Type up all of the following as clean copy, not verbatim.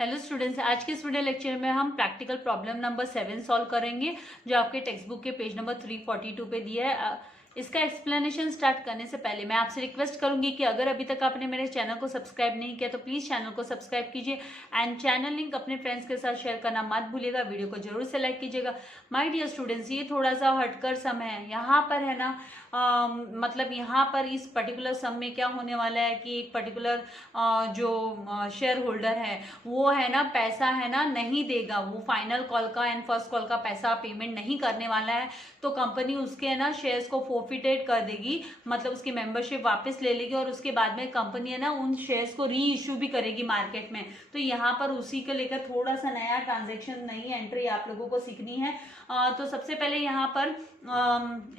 Hello students, आज के इस वीडियो लेक्चर में हम प्रैक्टिकल प्रॉब्लम नंबर 7 सॉल्व करेंगे जो आपके टेक्स्ट बुक के पेज नंबर 342 पे दिया है। इसका एक्सप्लेनेशन स्टार्ट करने से पहले मैं आपसे रिक्वेस्ट करूंगी कि अगर अभी तक आपने मेरे चैनल को सब्सक्राइब नहीं किया तो प्लीज चैनल को सब्सक्राइब कीजिए एंड चैनल लिंक अपने फ्रेंड्स के साथ शेयर करना मत भूलिएगा। वीडियो को जरूर से लाइक कीजिएगा। माय डियर स्टूडेंट्स, ये थोड़ा सा हटकर सम है। यहाँ पर है ना मतलब यहाँ पर इस पर्टिकुलर सम में क्या होने वाला है कि एक पर्टिकुलर जो शेयर होल्डर है वो है ना पैसा है ना नहीं देगा, वो फाइनल कॉल का एंड फर्स्ट कॉल का पैसा पेमेंट नहीं करने वाला है। तो कंपनी उसके है ना शेयर्स को फोर्फिटेड कर देगी, मतलब उसकी मेंबरशिप वापस ले लेगी और उसके बाद में कंपनी है ना उन शेयर्स को री इश्यू भी करेगी मार्केट में। तो यहाँ पर उसी को लेकर थोड़ा सा नया ट्रांजेक्शन, नई एंट्री आप लोगों को सीखनी है। तो सबसे पहले यहाँ पर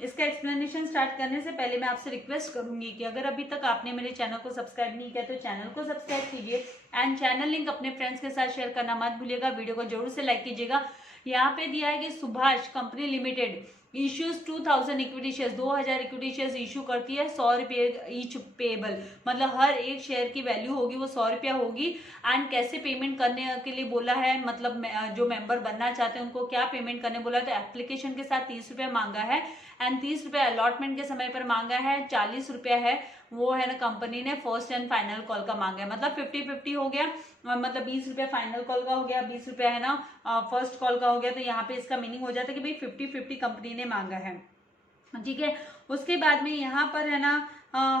इसका एक्सप्लेनेशन स्टार्ट करने से पहले मैं आपसे रिक्वेस्ट करूंगी कि अगर अभी तक आपने मेरे चैनल को सब्सक्राइब नहीं किया तो चैनल को सब्सक्राइब कीजिए एंड चैनल लिंक अपने फ्रेंड्स के साथ शेयर करना मत भूलिएगा। वीडियो को जरूर से लाइक कीजिएगा। यहाँ पे दिया है कि Subhash company limited issues 2000 equity share, 2000 equity share issue करती है, 100 रुपये ईच पेबल, मतलब हर एक शेयर की वैल्यू होगी वो 100 रुपया होगी। एंड कैसे पेमेंट करने के लिए बोला है, मतलब जो मेंबर बनना चाहते हैं उनको क्या पेमेंट करने बोला है। तो एप्लीकेशन के साथ 30 रुपया मांगा है एंड 30 रुपया अलॉटमेंट के समय पर मांगा है। 40 रुपया है वो है ना कंपनी ने फर्स्ट एंड फाइनल कॉल का मांगा है, मतलब 50-50 हो गया। मतलब 20 रुपया फाइनल कॉल का हो गया, 20 रुपया है ना फर्स्ट कॉल का हो गया। तो यहाँ पे इसका मीनिंग हो जाता है कि भाई 50-50 कंपनी ने मांगा है, ठीक है। उसके बाद में यहाँ पर है ना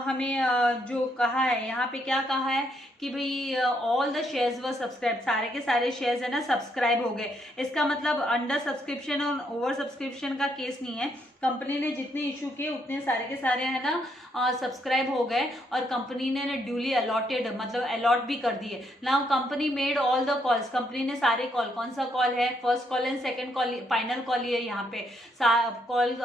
हमें जो कहा है, यहाँ पे क्या कहा है कि भाई all the shares were subscribe, सारे के सारे शेयर्स है ना सब्सक्राइब हो गए। इसका मतलब अंडर सब्सक्रिप्शन और ओवर सब्सक्रिप्शन का केस नहीं है। कंपनी ने जितने इशू किए उतने सारे के सारे है ना सब्सक्राइब हो गए और कंपनी ने ड्यूली अलॉटेड, मतलब अलॉट भी कर दिए। Now company made all the calls, company ने सारे कॉल, कौन सा कॉल है, first call and second call, final call ही है यहाँ पे कॉल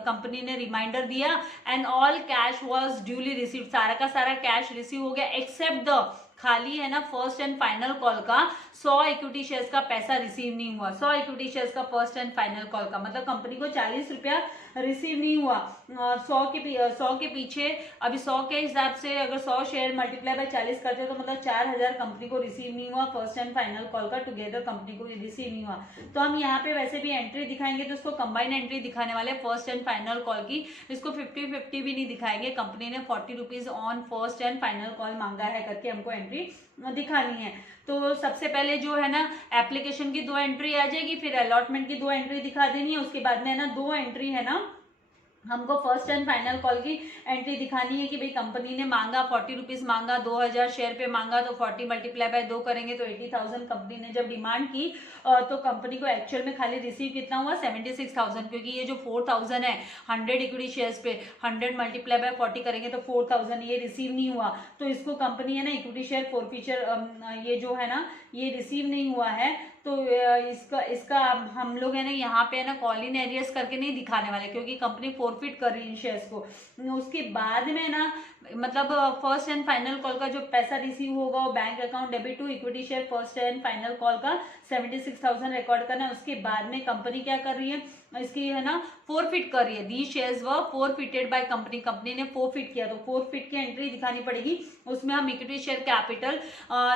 कंपनी ने रिमाइंडर दिया and all cash was duly receive, सारा का सारा कैश रिसीव हो गया एक्सेप्ट द, खाली है ना फर्स्ट एंड फाइनल कॉल का 100 इक्विटी शेयर्स का पैसा रिसीव नहीं हुआ। 100 इक्विटी शेयर्स का फर्स्ट एंड फाइनल कॉल का मतलब कंपनी को 40 रुपया रिसीव नहीं हुआ। 100 के पीछे अभी 100 के हिसाब से अगर 100 शेयर मल्टीप्लाई बाय 40 करते हो तो मतलब 4000 कंपनी को रिसीव नहीं हुआ। फर्स्ट एंड फाइनल कॉल का टुगेदर कंपनी को रिसीव नहीं हुआ। तो हम यहाँ पे वैसे भी एंट्री दिखाएंगे तो उसको कंबाइन एंट्री दिखाने वाले फर्स्ट एंड फाइनल कॉल की, इसको 50-50 भी नहीं दिखाएंगे। कंपनी ने 40 rupees on first and final call मांगा है करके हमको एंट्री दिखानी है। तो सबसे पहले जो है ना एप्लीकेशन की 2 एंट्री आ जाएगी, फिर अलॉटमेंट की 2 एंट्री दिखा देनी है। उसके बाद में है ना 2 एंट्री है ना हमको फर्स्ट एंड फाइनल कॉल की एंट्री दिखानी है कि भाई कंपनी ने मांगा 40 रुपीज मांगा, 2000 शेयर पे मांगा, तो 40 मल्टीप्लाई बाय 2 करेंगे तो 80,000 कंपनी ने जब डिमांड की तो कंपनी को एक्चुअल में खाली रिसीव कितना हुआ 76,000, क्योंकि ये जो 4,000 है 100 इक्विटी शेयर्स पे 100 मल्टीप्लाई बाय 40 करेंगे तो 4,000 ये रिसीव नहीं हुआ। तो इसको कंपनी है ना इक्विटी शेयर फॉरफीचर ये जो है ना ये रिसीव नहीं हुआ है। तो इसका हम लोग है ना यहाँ पे है ना कॉल इन एरियर्स करके नहीं दिखाने वाले, क्योंकि कंपनी फॉरफिट कर रही है शेयर्स को। उसके बाद में ना मतलब फर्स्ट एंड फाइनल कॉल का जो पैसा रिसीव होगा वो bank account debit to equity share first and final call का 76,000 रिकॉर्ड करना है। उसके बाद में कंपनी क्या कर रही है, इसकी है ना फोरफिट कर रही है। दी shares were forfeited by company, company ने फोरफिट किया तो फोरफिट की एंट्री दिखानी पड़ेगी। उसमें हम इक्विटी शेयर कैपिटल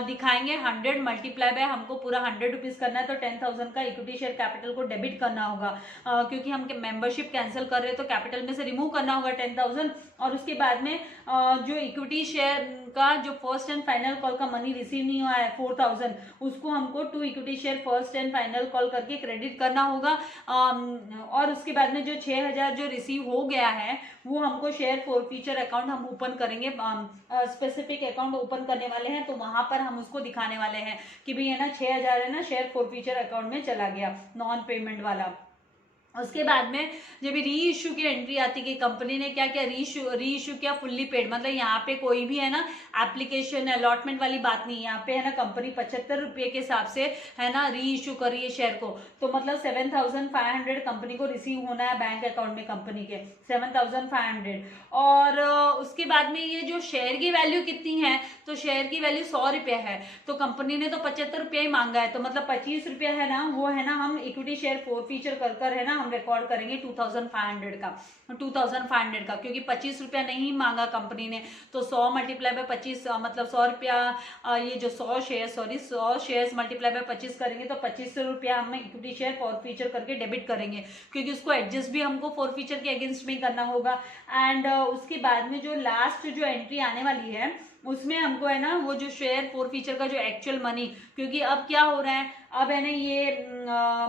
दिखाएंगे 100 मल्टीप्लाई बाय, हमको पूरा 100 रुपीज करना है तो 10,000 का इक्विटी शेयर कैपिटल को डेबिट करना होगा क्योंकि हम मेंबरशिप कैंसिल कर रहे हैं तो कैपिटल में से रिमूव करना होगा 10,000। और उसके बाद में जो इक्विटी शेयर का जो फर्स्ट एंड फाइनल कॉल का मनी रिसीव नहीं हुआ है 4,000, उसको हमको 2 equity share first and final call करके क्रेडिट करना होगा। और उसके बाद में जो 6,000 जो रिसीव हो गया है वो हमको शेयर फॉरफीचर अकाउंट हम ओपन करेंगे, स्पेसिफिक अकाउंट ओपन करने वाले हैं। तो वहां पर हम उसको दिखाने वाले हैं कि भाई है ना 6,000 है ना शेयर फॉरफीचर अकाउंट में चला गया, नॉन पेमेंट वाला। उसके बाद में जब री इश्यू की एंट्री आती है कि कंपनी ने क्या किया, री इश्यू किया फुल्ली पेड, मतलब यहाँ पे कोई भी है ना एप्लीकेशन अलॉटमेंट वाली बात नहीं है। यहाँ पे है ना कंपनी 75 रुपये के हिसाब से है ना री इश्यू कर रही है शेयर को, तो मतलब 7,500 कंपनी को रिसीव होना है बैंक अकाउंट में कंपनी के 7,500। और उसके बाद में ये जो शेयर की वैल्यू कितनी है, तो शेयर की वैल्यू 100 रुपया है। तो कंपनी ने तो 75 रुपया ही मांगा है, तो मतलब 25 रुपया है ना वो है ना हम इक्विटी शेयर फॉरफीचर कर है ना हम रिकॉर्ड करेंगे 2500 का, 2500 का, क्योंकि 25 रुपया नहीं मांगा कंपनी ने, तो 100 मल्टीप्लाई बाय 25 मतलब 100 रुपया, ये जो 100 शेयर्स मल्टीप्लाई बाय 25 करेंगे तो 25 रुपया हम इक्विटी शेयर फॉर फ्यूचर करके डेबिट करेंगे, क्योंकि उसको एडजस्ट भी हमको फॉर फ्यूचर के अगेंस्ट में करना होगा। एंड उसके बाद में जो लास्ट जो एंट्री आने वाली है उसमें हमको है ना वो जो शेयर फॉर फ्यूचर का जो एक्चुअल मनी, क्योंकि अब क्या हो रहा है, अब है ना ये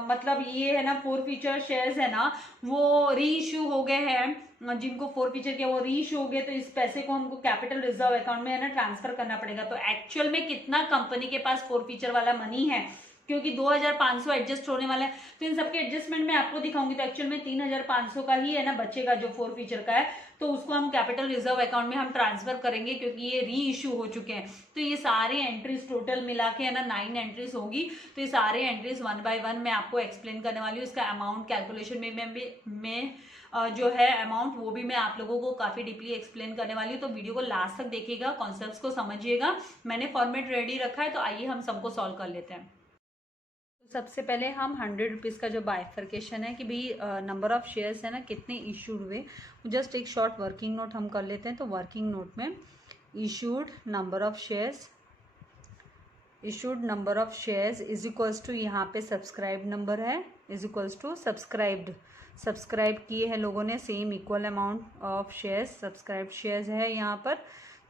मतलब ये है ना फॉर फ्यूचर शेयर्स है ना वो री इश्यू हो गए हैं, जिनको फॉर फ्यूचर के वो री इश्यू हो गए, तो इस पैसे को हमको कैपिटल रिजर्व अकाउंट में है ना ट्रांसफर करना पड़ेगा। तो एक्चुअल में कितना कंपनी के पास फॉर फ्यूचर वाला मनी है, क्योंकि 2500 एडजस्ट होने वाला है, तो इन सबके एडजस्टमेंट में आपको दिखाऊंगी। तो एक्चुअल में 3500 का ही है ना बचेगा जो फॉर फ्यूचर का है, तो उसको हम कैपिटल रिजर्व अकाउंट में हम ट्रांसफर करेंगे, क्योंकि ये री इश्यू हो चुके हैं। तो ये सारे एंट्रीज टोटल मिला के है ना 9 एंट्रीज होगी। तो ये सारे एंट्रीज 1 बाय 1 मैं आपको एक्सप्लेन करने वाली हूँ। इसका अमाउंट कैलकुलेशन में जो है अमाउंट वो भी मैं आप लोगों को काफी डीपली एक्सप्लेन करने वाली हूँ। तो वीडियो को लास्ट तक देखिएगा, कॉन्सेप्ट्स को समझिएगा। मैंने फॉर्मेट रेडी रखा है, तो आइए हम सबको सॉल्व कर लेते हैं। सबसे पहले हम 100 रुपीज़ का जो बाइफर्केशन है कि भाई नंबर ऑफ शेयर्स है ना कितने इशूड हुए, जस्ट एक शॉर्ट वर्किंग नोट हम कर लेते हैं। तो वर्किंग नोट में issued number of shares is equals to, यहाँ पे सब्सक्राइब नंबर है इज इक्वल्स टू सब्सक्राइब किए हैं लोगों ने same equal amount of shares, subscribe shares है यहाँ पर।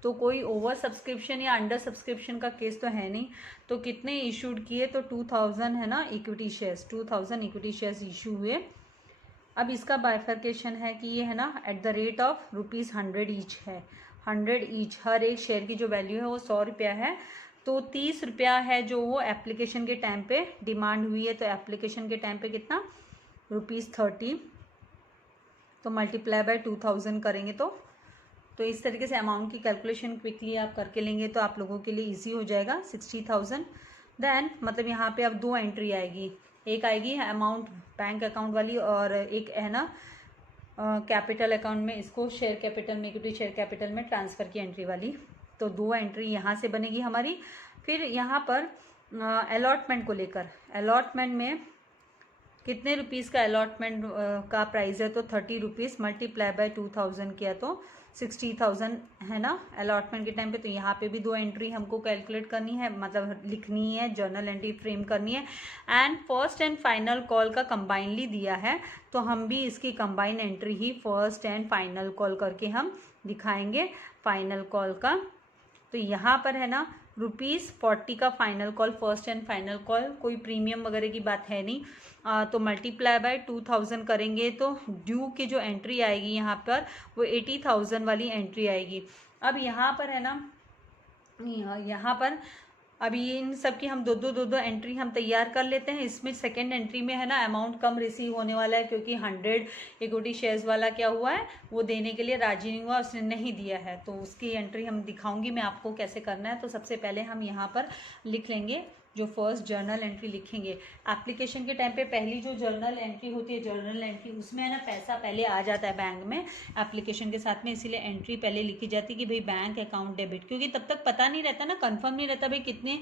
तो कोई ओवर सब्सक्रिप्शन या अंडर सब्सक्रिप्शन का केस तो है नहीं। तो कितने इशूड किए, तो 2000 है ना equity shares, 2000 equity shares issue हुए। अब इसका बाइफर्केशन है कि ये है ना eight the rate of ₹100 each है, 100 ईच, हर एक शेयर की जो वैल्यू है वो 100 रुपया है। तो 30 रुपया है जो वो एप्लीकेशन के टाइम पे डिमांड हुई है। तो एप्लीकेशन के टाइम पे कितना, ₹30, तो मल्टीप्लाई बाय 2000 करेंगे तो इस तरीके से अमाउंट की कैलकुलेशन क्विकली आप करके लेंगे तो आप लोगों के लिए इजी हो जाएगा। 60,000 देन मतलब यहाँ पे अब 2 एंट्री आएगी, एक आएगी अमाउंट बैंक अकाउंट वाली और एक है ना कैपिटल अकाउंट में, इसको शेयर कैपिटल में, इक्विटी शेयर कैपिटल में ट्रांसफ़र की एंट्री वाली। तो 2 एंट्री यहाँ से बनेगी हमारी। फिर यहाँ पर अलॉटमेंट को लेकर, अलॉटमेंट में कितने रुपीज़ का अलॉटमेंट का प्राइस है, तो 30 रुपीज़ मल्टीप्लाई बाय 2000 किया तो 60,000 है ना अलॉटमेंट के टाइम पे। तो यहाँ पे भी 2 एंट्री हमको कैलकुलेट करनी है, मतलब लिखनी है, जर्नल एंट्री फ्रेम करनी है। And first and final call का कंबाइनली दिया है, तो हम भी इसकी combine entry he first and final call करके हम दिखाएंगे फाइनल कॉल का। तो यहाँ पर है ना ₹40 का final call, first and final call, कोई प्रीमियम वगैरह की बात है नहीं। तो मल्टीप्लाई बाय 2000 करेंगे तो ड्यू की जो एंट्री आएगी यहाँ पर वो 80,000 वाली एंट्री आएगी। अब यहाँ पर है ना, यहाँ पर अभी इन सब की हम दो एंट्री हम तैयार कर लेते हैं। इसमें सेकेंड एंट्री में है ना अमाउंट कम रिसीव होने वाला है, क्योंकि 100 इक्विटी शेयर्स वाला क्या हुआ है, वो देने के लिए राजी नहीं हुआ, उसने नहीं दिया है। तो उसकी एंट्री हम दिखाऊंगी मैं आपको कैसे करना है। तो सबसे पहले हम यहाँ पर लिख लेंगे जो फर्स्ट जर्नल एंट्री लिखेंगे। एप्लीकेशन के टाइम पे पहली जो जर्नल एंट्री होती है, जर्नल एंट्री, उसमें है ना पैसा पहले आ जाता है बैंक में एप्लीकेशन के साथ में, इसीलिए एंट्री पहले लिखी जाती है कि भाई बैंक अकाउंट डेबिट, क्योंकि तब तक पता नहीं रहता ना, कंफर्म नहीं रहता भाई कितने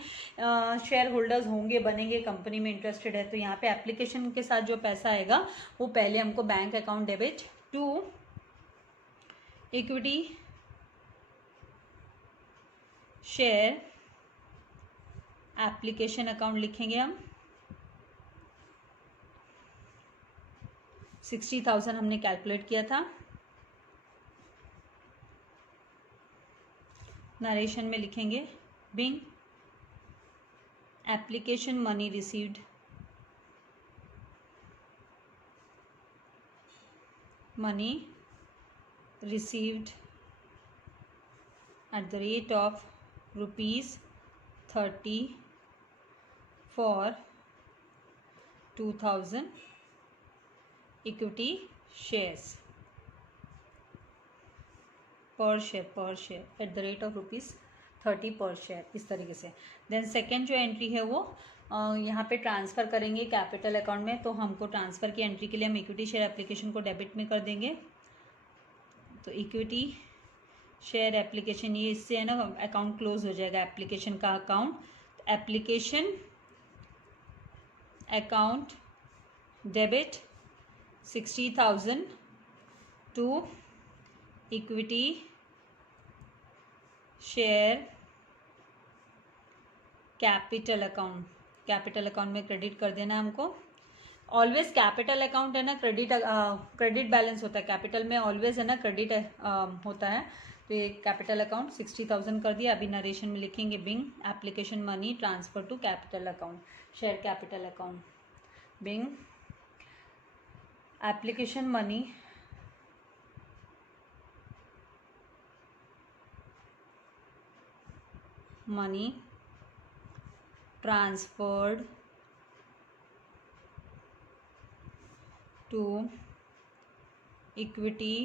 शेयर होल्डर्स होंगे, बनेंगे, कंपनी में इंटरेस्टेड है। तो यहाँ पे एप्लीकेशन के साथ जो पैसा आएगा वो पहले हमको bank account debit to equity share application account लिखेंगे हम। 60,000 हमने कैलकुलेट किया था। नरेशन में लिखेंगे being application money received, at the rate of ₹30 for 2000 equity shares per share at the rate of ₹30 per share, इस तरीके से। देन सेकेंड जो एंट्री है वो यहाँ पे ट्रांसफ़र करेंगे कैपिटल अकाउंट में। तो हमको ट्रांसफ़र की एंट्री के लिए हम इक्विटी शेयर एप्लीकेशन को डेबिट में कर देंगे। तो इक्विटी शेयर एप्लीकेशन, ये इससे है ना अकाउंट क्लोज हो जाएगा, एप्लीकेशन का अकाउंट। Application account debit 60,000 to equity share capital account. Capital account में क्रेडिट कर देना है हमको। ऑलवेज कैपिटल अकाउंट है ना, क्रेडिट बैलेंस होता है। कैपिटल में ऑलवेज है ना क्रेडिट होता है। तो ये कैपिटल अकाउंट 60,000 कर दिया। अभी नरेशन में लिखेंगे being application money transfer to capital account, share capital account. Being application money transferred to equity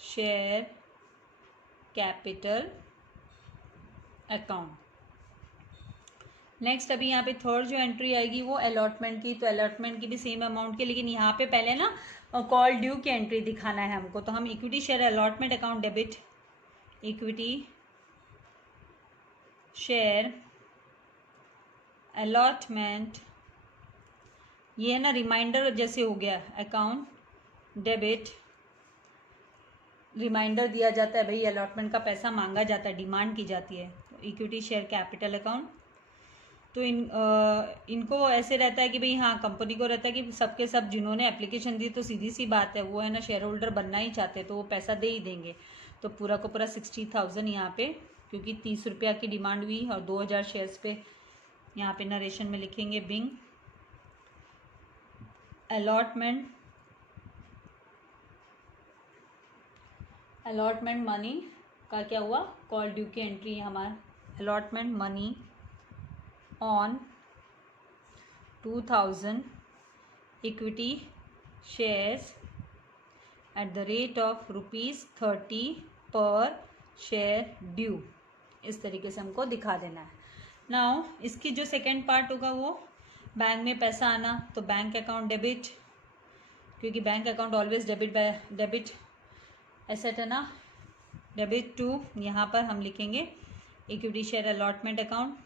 share capital account। Next अभी यहाँ पे थर्ड जो एंट्री आएगी वो अलॉटमेंट की। तो अलॉटमेंट की भी सेम अमाउंट की, लेकिन यहाँ पे पहले ना कॉल ड्यू की एंट्री दिखाना है हमको। तो हम equity share allotment account debit equity share allotment, ये है ना रिमाइंडर जैसे हो गया अकाउंट डेबिट। रिमाइंडर दिया जाता है भाई, अलॉटमेंट का पैसा मांगा जाता है, डिमांड की जाती है। तो इक्विटी शेयर कैपिटल अकाउंट। तो इनको ऐसे रहता है कि भाई हाँ, कंपनी को रहता है कि सबके सब जिन्होंने एप्लीकेशन दी, तो सीधी सी बात है वो है ना शेयर होल्डर बनना ही चाहते, तो वो पैसा दे ही देंगे। तो पूरा को पूरा 60,000 यहाँ पे, क्योंकि 30 रुपया की डिमांड हुई और 2000 शेयर्स पे यहाँ पे नरेशन में लिखेंगे बिंग अलॉटमेंट मनी का क्या हुआ, कॉल ड्यू की एंट्री हमारा allotment money on 2000 equity shares at the rate of ₹30 per share due. इस तरीके से हमको दिखा देना है। नाउ इसकी जो सेकेंड पार्ट होगा वो बैंक में पैसा आना। तो बैंक अकाउंट डेबिट, क्योंकि bank account always debit asset है ना, डेबिट टू, यहाँ पर हम लिखेंगे equity share allotment account,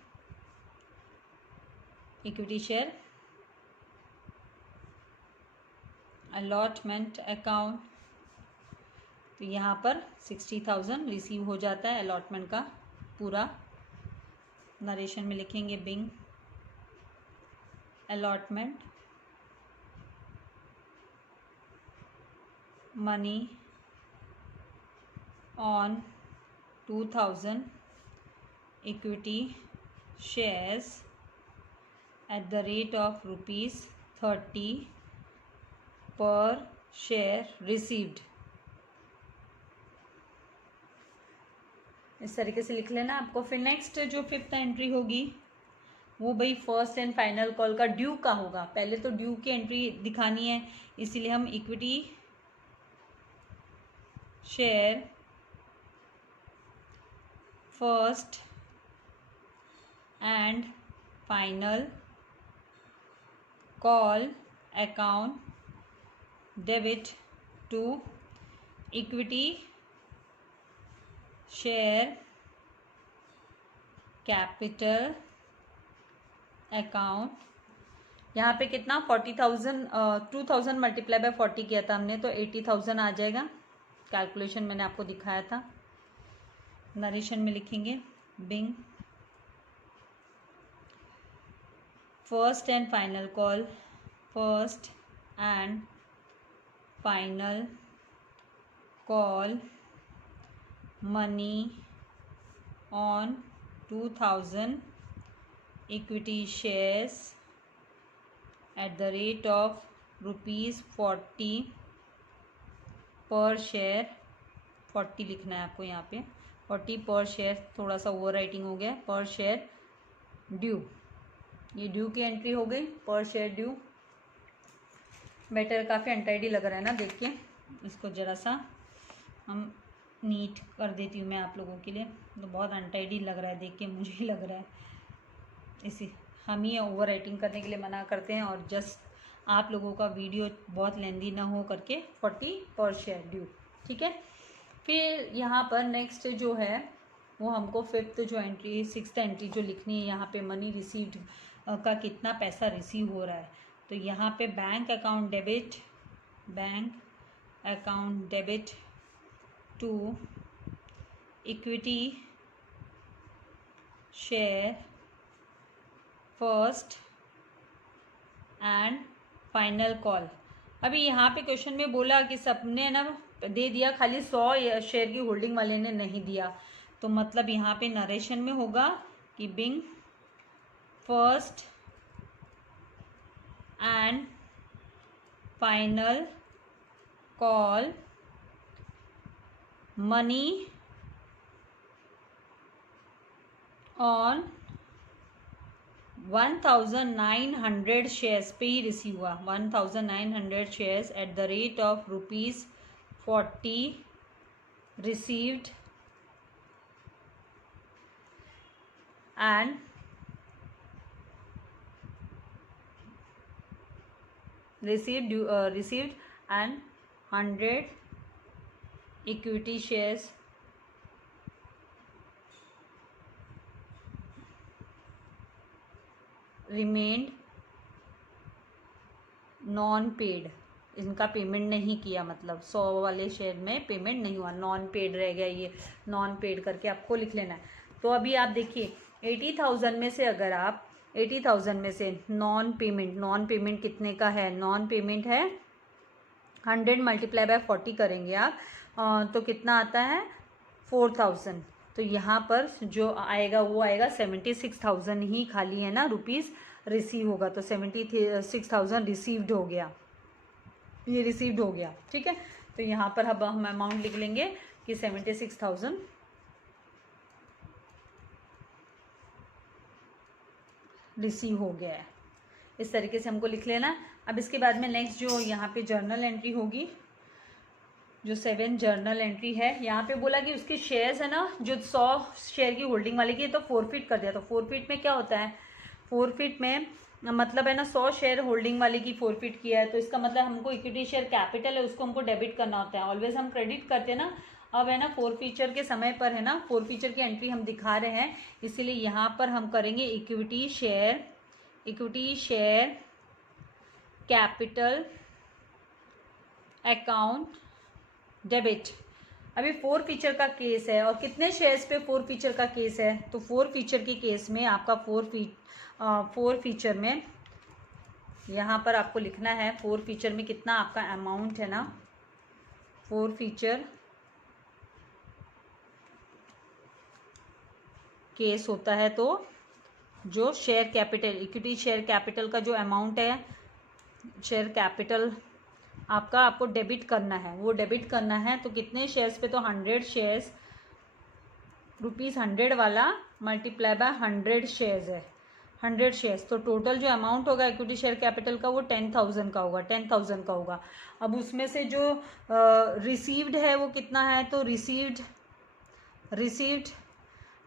equity share allotment account. तो यहाँ पर 60,000 रिसीव हो जाता है अलॉटमेंट का पूरा। नरेशन में लिखेंगे being allotment money on 2000 equity shares at the rate of ₹30 per share received. इस तरीके से लिख लेना आपको। फिर नेक्स्ट जो फिफ्थ एंट्री होगी वो भाई फर्स्ट एंड फाइनल कॉल का ड्यू का होगा। पहले तो ड्यू की एंट्री दिखानी है, इसीलिए हम equity share first and final call account debit to equity share capital account. यहाँ पे कितना 40,000 2000 मल्टीप्लाई बाय 40 किया था हमने, तो 80,000 आ जाएगा। कैलकुलेशन मैंने आपको दिखाया था। नरेशन में लिखेंगे being first and final call, first and final call money on 2000 equity shares at the rate of ₹40 per share. 40 लिखना है आपको यहाँ पे, 40 पर शेयर, थोड़ा सा ओवर राइटिंग हो गया, पर शेयर ड्यू। ये ड्यू की एंट्री हो गई, पर शेयर ड्यू। बेटर काफ़ी अनटाइडी लग रहा है ना देख के, इसको ज़रा सा हम नीट कर देती हूँ मैं आप लोगों के लिए। तो बहुत अनटाइडी लग रहा है देख के, मुझे ही लग रहा है। इसी हम ही ओवर राइटिंग करने के लिए मना करते हैं, और जस्ट आप लोगों का वीडियो बहुत लेंदी ना हो करके 40 पर शेयर ड्यू। ठीक है। फिर यहाँ पर नेक्स्ट जो है वो हमको फिफ्थ जो एंट्री, सिक्स्थ एंट्री जो लिखनी है यहाँ पे, मनी रिसीव्ड का कितना पैसा रिसीव हो रहा है। तो यहाँ पे bank account debit to equity share first and final call. अभी यहाँ पे क्वेश्चन में बोला कि सबने ना दे दिया, खाली 100 शेयर की होल्डिंग वाले ने नहीं दिया, तो मतलब यहाँ पे नरेशन में होगा कि being first and final call money on 1900 shares पे ही रिसीव हुआ। 1900 shares at the rate of ₹40 received and received and 100 equity shares remained non paid. इनका पेमेंट नहीं किया, मतलब 100 वाले शेयर में पेमेंट नहीं हुआ, नॉन पेड रह गया, ये नॉन पेड करके आपको लिख लेना है। तो अभी आप देखिए 80,000 में से अगर आप 80,000 में से नॉन पेमेंट कितने का है, नॉन पेमेंट है 100 मल्टीप्लाई बाय 40 करेंगे आप, तो कितना आता है 4,000। तो यहाँ पर जो आएगा वो आएगा 76,000 ही खाली है ना रुपीज़ रिसीव होगा, तो 76,000 रिसीव्ड हो गया, ये रिसीव्ड हो गया। ठीक है, तो यहाँ पर अब हम अमाउंट लिख लेंगे कि 76,000 रिसीव हो गया है। इस तरीके से हमको लिख लेना। अब इसके बाद में नेक्स्ट जो यहाँ पे जर्नल एंट्री होगी, जो 7 जर्नल एंट्री है, यहाँ पे बोला कि उसके शेयर्स है ना, जो 100 शेयर की होल्डिंग वाले की, तो फोरफिट कर दिया। तो फोरफिट में क्या होता है, फोरफिट में मतलब है ना 100 शेयर होल्डिंग वाले की फोरफिट किया है, तो इसका मतलब हमको इक्विटी शेयर कैपिटल है उसको हमको डेबिट करना होता है। ऑलवेज हम क्रेडिट करते हैं ना, अब है ना फोरफीचर के समय पर है ना फोरफीचर की एंट्री हम दिखा रहे हैं, इसीलिए यहाँ पर हम करेंगे equity share capital account debit. अभी फोरफीचर का केस है, और कितने शेयर्स पे फोरफीचर का केस है, तो फोरफीचर के केस में आपका फोरफीचर में यहाँ पर आपको लिखना है फोरफीचर में कितना आपका अमाउंट है ना, फोरफीचर केस होता है तो जो share capital equity share capital का जो अमाउंट है, शेयर कैपिटल आपको डेबिट करना है, वो डेबिट करना है। तो कितने शेयर्स पे, तो 100 शेयर्स, ₹100 वाला मल्टीप्लाई बाय 100 शेयर्स है, 100 शेयर्स, तो टोटल जो अमाउंट होगा इक्विटी शेयर कैपिटल का वो 10,000 का होगा, 10,000 का होगा। अब उसमें से जो रिसीव्ड है वो कितना है, तो रिसीव्ड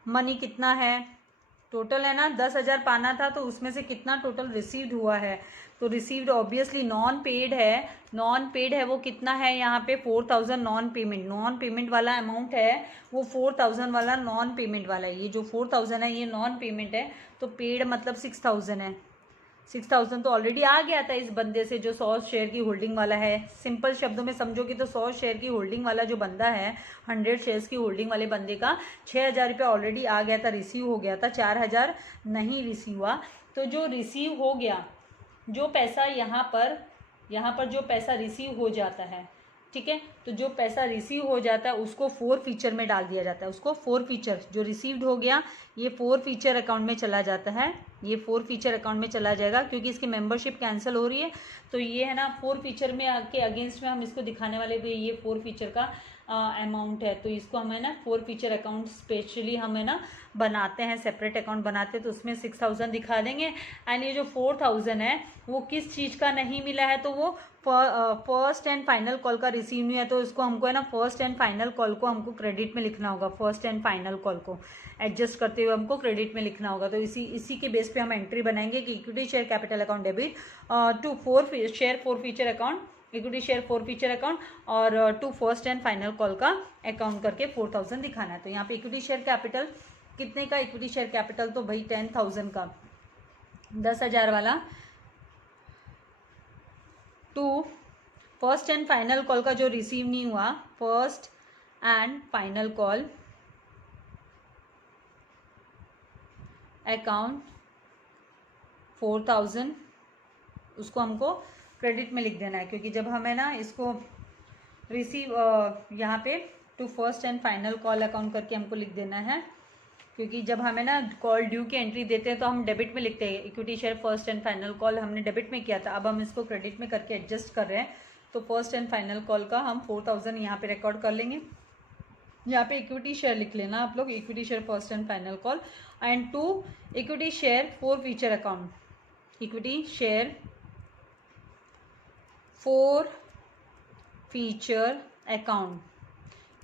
मनी कितना है, टोटल है ना 10,000 पाना था, तो उसमें से कितना टोटल रिसीव्ड हुआ है, तो रिसीव्ड ऑब्वियसली नॉन पेड है वो कितना है, यहाँ पे 4,000 नॉन पेमेंट वाला अमाउंट है, वो 4,000 वाला नॉन पेमेंट वाला है। ये जो 4,000 है ये नॉन पेमेंट है, तो पेड मतलब 6,000 है। 6,000 तो ऑलरेडी आ गया था इस बंदे से जो 100 शेयर की होल्डिंग वाला है। सिंपल शब्दों में समझोगे तो 100 शेयर की होल्डिंग वाला जो बंदा है, 100 शेयर्स की होल्डिंग वाले बंदे का 6,000 रुपये ऑलरेडी आ गया था, रिसीव हो गया था, 4,000 नहीं रिसीव हुआ। तो जो रिसीव हो गया, जो पैसा यहाँ पर जो पैसा रिसीव हो जाता है, ठीक है, तो जो पैसा रिसीव हो जाता है उसको फोरफीचर में डाल दिया जाता है। उसको फोरफीचर जो रिसीव्ड हो गया ये फोरफीचर अकाउंट में चला जाता है, ये फोरफीचर अकाउंट में चला जाएगा, क्योंकि इसकी मेंबरशिप कैंसिल हो रही है। तो ये है ना फोरफीचर में के अगेंस्ट में हम इसको दिखाने वाले भी, ये फोरफीचर का अमाउंट है, तो इसको हम है ना फोरफीचर अकाउंट स्पेशली हम है ना बनाते हैं, सेपरेट अकाउंट बनाते हैं, तो उसमें 6,000 दिखा देंगे। एंड ये जो 4,000 है वो किस चीज़ का नहीं मिला है, तो वो फर्स्ट एंड फाइनल कॉल का रिसीव नहीं है, तो इसको हमको है ना फर्स्ट एंड फाइनल कॉल को हमको क्रेडिट में लिखना होगा, फर्स्ट एंड फाइनल कॉल को एडजस्ट करते हुए हमको क्रेडिट में लिखना होगा। तो इसी के बेस पे हम एंट्री बनाएंगे कि equity share capital account debit to share forfeiture account, equity share forfeiture account, और to first and final call का अकाउंट करके 4,000 दिखाना है। तो यहाँ पे इक्विटी शेयर कैपिटल कितने का, इक्विटी शेयर कैपिटल तो भाई 10,000 का, 10,000 वाला to first and final call का जो रिसीव नहीं हुआ, first and final call account 4000, उसको हमको क्रेडिट में लिख देना है, क्योंकि जब हमें ना इसको रिसीव यहाँ पे to first and final call account करके हमको लिख देना है, क्योंकि जब हमें ना कॉल ड्यू की एंट्री देते हैं तो हम डेबिट में लिखते हैं। Equity share first and final call हमने डेबिट में किया था, अब हम इसको क्रेडिट में करके एडजस्ट कर रहे हैं, तो फर्स्ट एंड फाइनल कॉल का हम 4000 यहाँ पे रिकॉर्ड कर लेंगे। यहाँ पे इक्विटी शेयर लिख लेना आप लोग, equity share first and final call, and to equity share forfeiture account, equity share forfeiture account,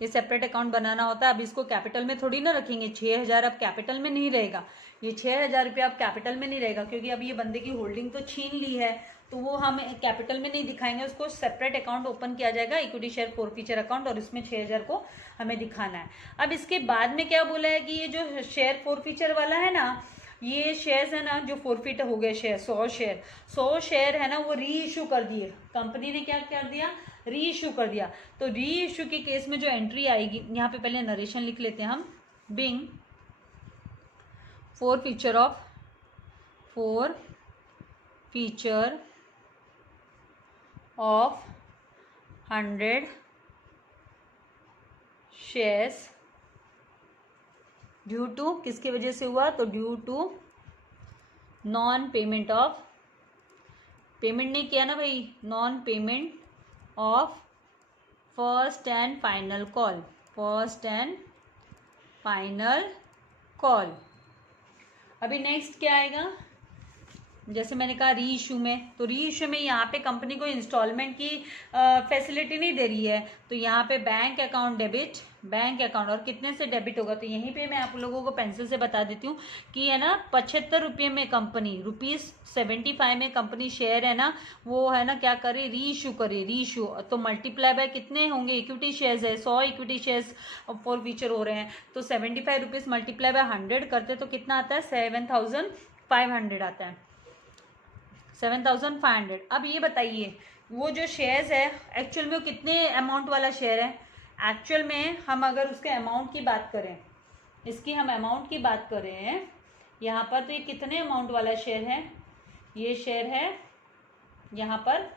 ये सेपरेट अकाउंट बनाना होता है। अब इसको कैपिटल में थोड़ी ना रखेंगे, 6000 अब कैपिटल में नहीं रहेगा, ये 6000 रुपया अब कैपिटल में नहीं रहेगा, क्योंकि अब ये बंदे की होल्डिंग तो छीन ली है, तो वो हम कैपिटल में नहीं दिखाएंगे, उसको सेपरेट अकाउंट ओपन किया जाएगा, equity share forfeiture account, और इसमें 6000 को हमें दिखाना है। अब इसके बाद में क्या बोला है कि ये जो शेयर फॉर फ्यूचर वाला है ना, ये शेयर्स है ना जो फॉरफिट हो गए शेयर, 100 शेयर है ना, वो री इशू कर दिए, कंपनी ने क्या कर दिया, री इशू कर दिया। तो री इशू के केस में जो एंट्री आएगी, यहाँ पे पहले नरेशन लिख लेते हैं हम, being forfeiture of 100 shares due to, किसकी वजह से हुआ, तो due to non payment of, पेमेंट नहीं किया ना भाई, non payment of first and final call, first and final call. अभी नेक्स्ट क्या आएगा, जैसे मैंने कहा री इशू में, तो री इशू में यहाँ पे कंपनी को इंस्टॉलमेंट की फैसिलिटी नहीं दे रही है, तो यहाँ पे bank account debit, bank account, और कितने से डेबिट होगा, तो यहीं पे मैं आप लोगों को पेंसिल से बता देती हूँ कि है ना 75 रुपये में कंपनी, ₹75 में कंपनी शेयर है ना, वो है ना क्या करे, री इशू करे, री इशू, तो मल्टीप्लाई बाय कितने होंगे, इक्विटी शेयर्स है, 100 इक्विटी शेयर्स फॉर फ्यूचर हो रहे हैं, तो 75 रुपीज़ मल्टीप्लाई बाय 100 करते तो कितना आता है, 7500 आता है, 7500। अब ये बताइए वो जो शेयर्स है एक्चुअल में वो कितने अमाउंट वाला शेयर है, एक्चुअल में हम अगर उसके अमाउंट की बात करें, इसकी हम अमाउंट की बात करें यहाँ पर, तो ये कितने अमाउंट वाला शेयर है, ये शेयर है यहाँ पर,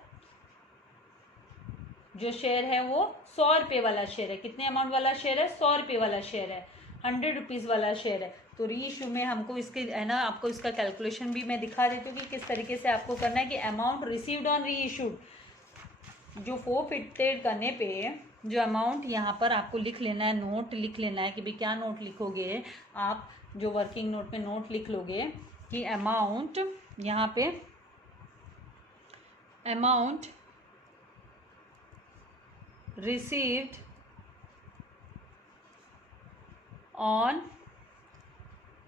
जो शेयर है वो 100 रुपये वाला शेयर है, कितने अमाउंट वाला शेयर है, 100 रुपये वाला शेयर है, 100 रुपीज़ वाला शेयर है। तो री इशू में हमको इसके है ना, आपको इसका कैलकुलेशन भी मैं दिखा देती हूँ कि किस तरीके से आपको करना है, कि अमाउंट रिसीव्ड ऑन री इशूड, जो फॉरफिटेड करने पे जो अमाउंट यहाँ पर आपको लिख लेना है, नोट लिख लेना है, कि भाई क्या नोट लिखोगे आप, जो वर्किंग नोट में नोट लिख लोगे कि अमाउंट, यहाँ पे अमाउंट रिसीव्ड ऑन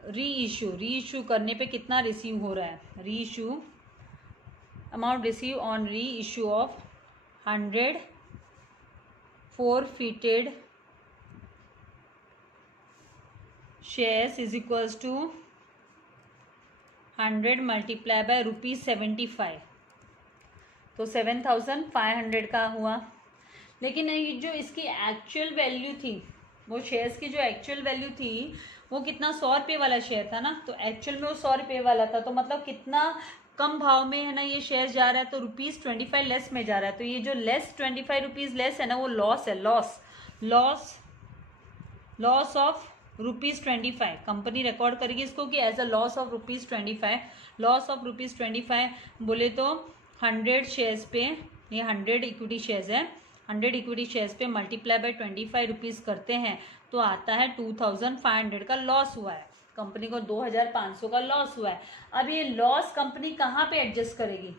री इशू करने पे कितना रिसीव हो रहा है, री इशू, अमाउंट रिसीव ऑन री issue of 100 forfeited shares is equals to 100 multiply by ₹75, तो 7500 का हुआ। लेकिन ये जो इसकी एक्चुअल वैल्यू थी, वो शेयर्स की जो एक्चुअल वैल्यू थी वो कितना, 100 रुपये वाला शेयर था ना, तो एक्चुअल में वो 100 रुपये वाला था, तो मतलब कितना कम भाव में है ना ये शेयर जा रहा है, तो ₹25 लेस में जा रहा है, तो ये जो लेस 25 रुपीज़ लेस है ना, वो लॉस है, लॉस ऑफ ₹25। कंपनी रिकॉर्ड करेगी इसको कि as a loss of ₹25, loss of ₹25 बोले तो 100 शेयर्स पे, ये 100 इक्विटी शेयर्स है, 100 इक्विटी शेयर्स पे मल्टीप्लाई बाय 25 रुपीज़ करते हैं तो आता है 2500 का लॉस हुआ है, कंपनी को 2500 का लॉस हुआ है। अब ये लॉस कंपनी कहाँ पे एडजस्ट करेगी,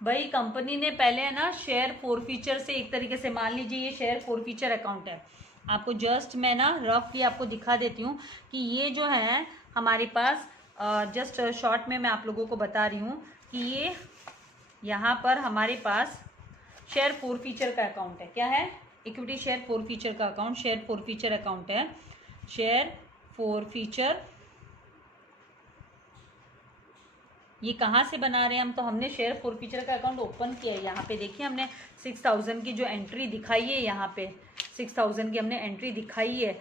भाई कंपनी ने पहले है ना शेयर फॉरफीचर से, एक तरीके से मान लीजिए ये शेयर फॉरफीचर अकाउंट है, आपको जस्ट मैं ना रफली आपको दिखा देती हूँ कि ये जो है हमारे पास, जस्ट शॉर्ट में मैं आप लोगों को बता रही हूँ कि ये यहाँ पर हमारे पास शेयर फॉरफीचर का अकाउंट है, क्या है, इक्विटी शेयर फॉरफीचर का अकाउंट, शेयर फॉरफीचर अकाउंट है, शेयर फॉरफीचर ये कहाँ से बना रहे हैं हम, तो हमने शेयर फॉरफीचर का अकाउंट ओपन किया है। यहाँ पे देखिए हमने 6000 की जो एंट्री दिखाई है, यहाँ पे 6000 की हमने एंट्री दिखाई है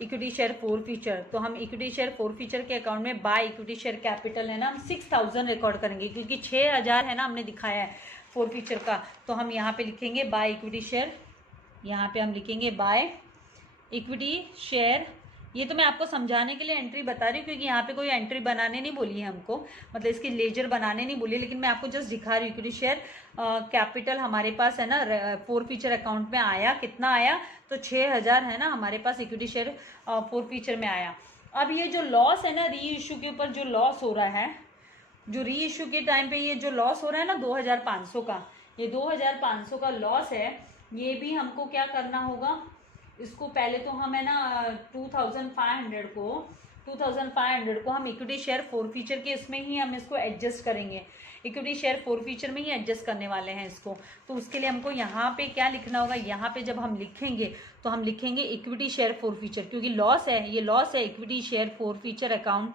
इक्विटी शेयर फॉरफीचर। तो हम इक्विटी शेयर फॉरफीचर के अकाउंट में बाय इक्विटी शेयर कैपिटल है ना, हम 6000 रिकॉर्ड करेंगे, क्योंकि 6000 है ना हमने दिखाया है फॉरफीचर का। तो हम यहाँ पे लिखेंगे बाय इक्विटी शेयर, यहाँ पे हम लिखेंगे बाय इक्विटी शेयर। ये तो मैं आपको समझाने के लिए एंट्री बता रही हूँ, क्योंकि यहाँ पे कोई एंट्री बनाने नहीं बोली है हमको, मतलब इसकी लेजर बनाने नहीं बोली, लेकिन मैं आपको जस्ट दिखा रही हूँ। इक्विटी शेयर कैपिटल हमारे पास है ना फॉरफीचर अकाउंट में आया, कितना आया, तो 6000 है ना हमारे पास इक्विटी शेयर फॉरफीचर में आया। अब ये जो लॉस है ना, री इशू के ऊपर जो लॉस हो रहा है, जो री इशू के टाइम पे ये जो लॉस हो रहा है ना 2500 का, ये 2500 का लॉस है, ये भी हमको क्या करना होगा, इसको पहले तो हम है ना 2500 को हम इक्विटी शेयर फॉरफीचर के इसमें ही हम इसको एडजस्ट करेंगे, इक्विटी शेयर फॉरफीचर में ही एडजस्ट करने वाले हैं इसको। तो उसके लिए हमको यहाँ पे क्या लिखना होगा, यहाँ पे जब हम लिखेंगे तो हम लिखेंगे इक्विटी शेयर फॉरफीचर, क्योंकि लॉस है, ये लॉस है equity share forfeiture account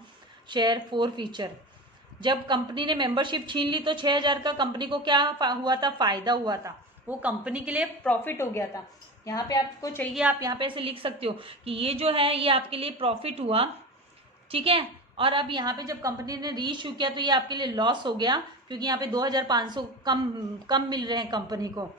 share forfeiture. जब कंपनी ने मेंबरशिप छीन ली तो 6000 का कंपनी को क्या हुआ था, फायदा हुआ था, वो कंपनी के लिए प्रॉफिट हो गया था। यहाँ पे आपको चाहिए, आप यहाँ पे ऐसे लिख सकते हो कि ये जो है ये आपके लिए प्रॉफिट हुआ, ठीक है। और अब यहाँ पे जब कंपनी ने री इशू किया तो ये आपके लिए लॉस हो गया, क्योंकि यहाँ पे 2500 कम मिल रहे हैं कंपनी को।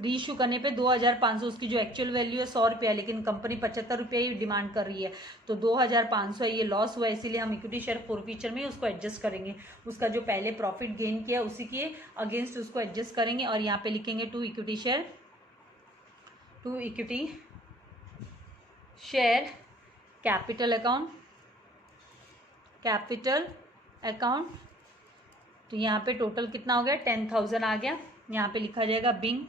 री इशू करने पे 2500, उसकी जो एक्चुअल वैल्यू है 100 रुपया, लेकिन कंपनी 75 रुपया ही डिमांड कर रही है, तो 2500 है, ये लॉस हुआ, इसीलिए हम इक्विटी शेयर फॉरफीचर में उसको एडजस्ट करेंगे, उसका जो पहले प्रॉफिट गेन किया उसी के अगेंस्ट उसको एडजस्ट करेंगे। और यहाँ पे लिखेंगे to equity share capital account. तो यहाँ पे टोटल कितना हो गया, 10,000 आ गया। यहाँ पे लिखा जाएगा बिंग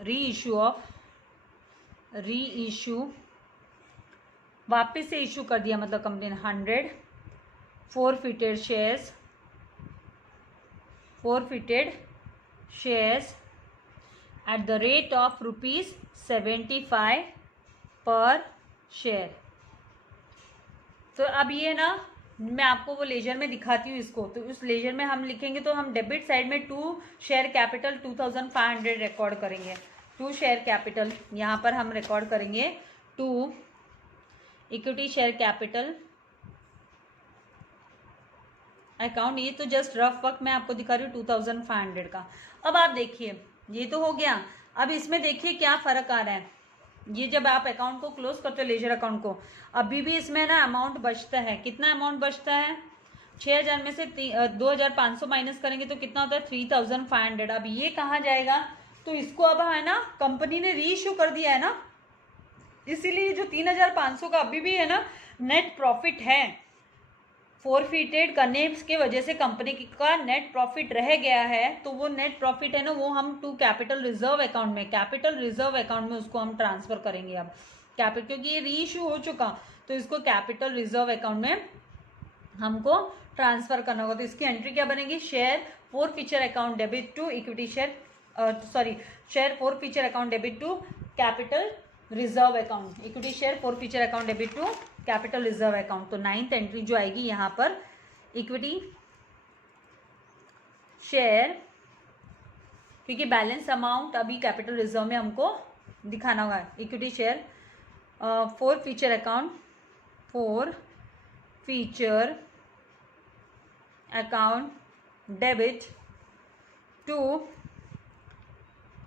री इशू वापस से इशू कर दिया, मतलब कंपनी ने 100 forfeited shares at the rate of ₹75 पर शेयर। तो अब ये ना मैं आपको वो लेजर में दिखाती हूँ इसको, तो उस लेजर में हम लिखेंगे, तो हम डेबिट साइड में टू शेयर कैपिटल 2500 रिकॉर्ड करेंगे, टू शेयर कैपिटल यहाँ पर हम रिकॉर्ड करेंगे, to equity share capital account. ये तो जस्ट रफ वर्क मैं आपको दिखा रही हूँ 2500 का। अब आप देखिए ये तो हो गया, अब इसमें देखिए क्या फ़र्क आ रहा है। ये जब आप अकाउंट को क्लोज करते हो लेजर अकाउंट को, अभी भी इसमें ना अमाउंट बचता है, कितना अमाउंट बचता है, 6000 में से 2500 माइनस करेंगे तो कितना होता है 3500। अब ये कहाँ जाएगा, तो इसको अब है ना कंपनी ने री इशू कर दिया है ना, इसीलिए जो 3500 का अभी भी है ना नेट प्रॉफिट है, फॉरफिटेड करने की वजह से कंपनी का नेट प्रॉफिट रह गया है, तो वो नेट प्रॉफिट है ना वो हम टू कैपिटल रिजर्व अकाउंट में उसको हम ट्रांसफर करेंगे। अब कैपिटल, क्योंकि ये री इशू हो चुका, तो इसको कैपिटल रिजर्व अकाउंट में हमको ट्रांसफर करना होगा। तो इसकी एंट्री क्या बनेगी, share forfeiture account debit to equity share forfeiture account debit to capital reserve account, equity share forfeiture account debit to capital reserve account. तो 9th एंट्री जो आएगी यहाँ पर इक्विटी शेयर, क्योंकि बैलेंस अमाउंट अभी कैपिटल रिजर्व में हमको दिखाना होगा, equity share forfeiture account debit to,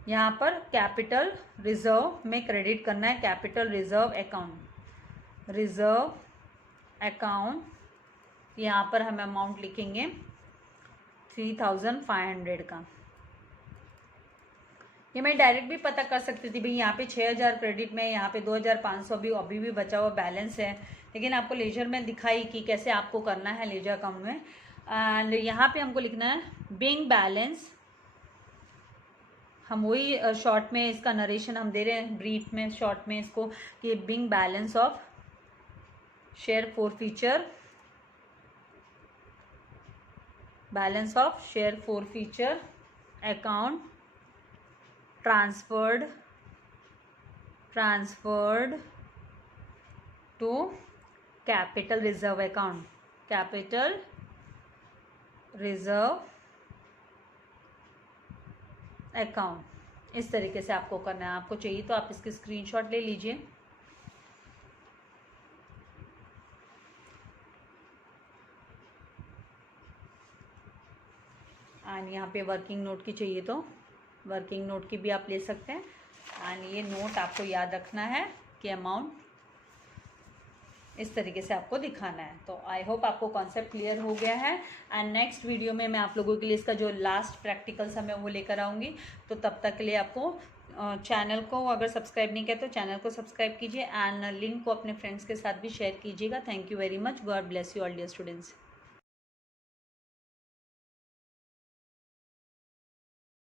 यहाँ पर कैपिटल रिजर्व में क्रेडिट करना है, कैपिटल रिजर्व अकाउंट यहाँ पर हम अमाउंट लिखेंगे 3500 का। ये मैं डायरेक्ट भी पता कर सकती थी भाई, यहाँ पे 6000 क्रेडिट में, यहाँ पे 2500 अभी भी बचा हुआ बैलेंस है, लेकिन आपको लेजर में दिखाई कि कैसे आपको करना है लेजर अकाउंट में। एंड यहाँ पे हमको लिखना है बिंग बैलेंस, हम वही शॉर्ट में इसका नरेशन हम दे रहे हैं, ब्रीफ में शॉर्ट में इसको, कि being balance of share forfeiture account transferred to capital reserve account, capital reserve account. इस तरीके से आपको करना है। आपको चाहिए तो आप इसकी स्क्रीनशॉट ले लीजिए। एंड यहाँ पे वर्किंग नोट की चाहिए तो वर्किंग नोट की भी आप ले सकते हैं। एंड ये नोट आपको याद रखना है कि अमाउंट इस तरीके से आपको दिखाना है। तो आई होप आपको कॉन्सेप्ट क्लियर हो गया है। एंड नेक्स्ट वीडियो में मैं आप लोगों के लिए इसका जो लास्ट प्रैक्टिकल है मैं वो लेकर आऊँगी। तो तब तक के लिए आपको चैनल को अगर सब्सक्राइब नहीं किया तो चैनल को सब्सक्राइब कीजिए एंड लिंक को अपने फ्रेंड्स के साथ भी शेयर कीजिएगा। Thank you very much. God bless you all dear students.